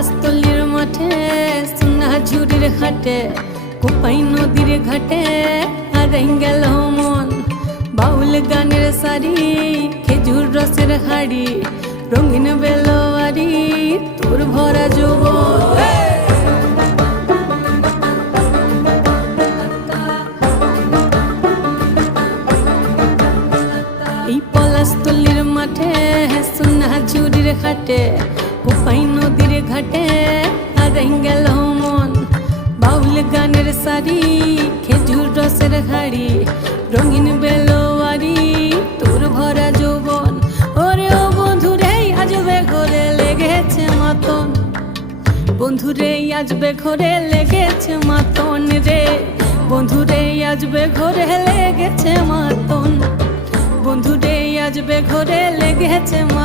পলাশতলির মাঠে সোনাঝুরির ঘাটে কোপাই নদীর ঘাটে হারাই গেল মন। বাউল গানের শাড়ি খেজুর রসের হাড়ি রঙিন বেলোয়ারি তোর ভরা যৌবন। এই পলাশতলির মাঠে সোনাঝুরির ঘাটে কোপাই নদীর ঘাটে হারাই গেল মন। বাউল গানের শাড়ি খেজুর রসের হাড়ি রঙিন বেলোয়ারি তোর ভরা যৌবন। ওরে ও বন্ধুরে আজবে ঘরে লেগেছে মাতন, বন্ধুরে আজবে ঘরে লেগেছে মাতন রে, বন্ধুরে আজবে ঘরে লেগেছে মাতন, বন্ধুরে আজবে ঘরে লেগেছে মাতন।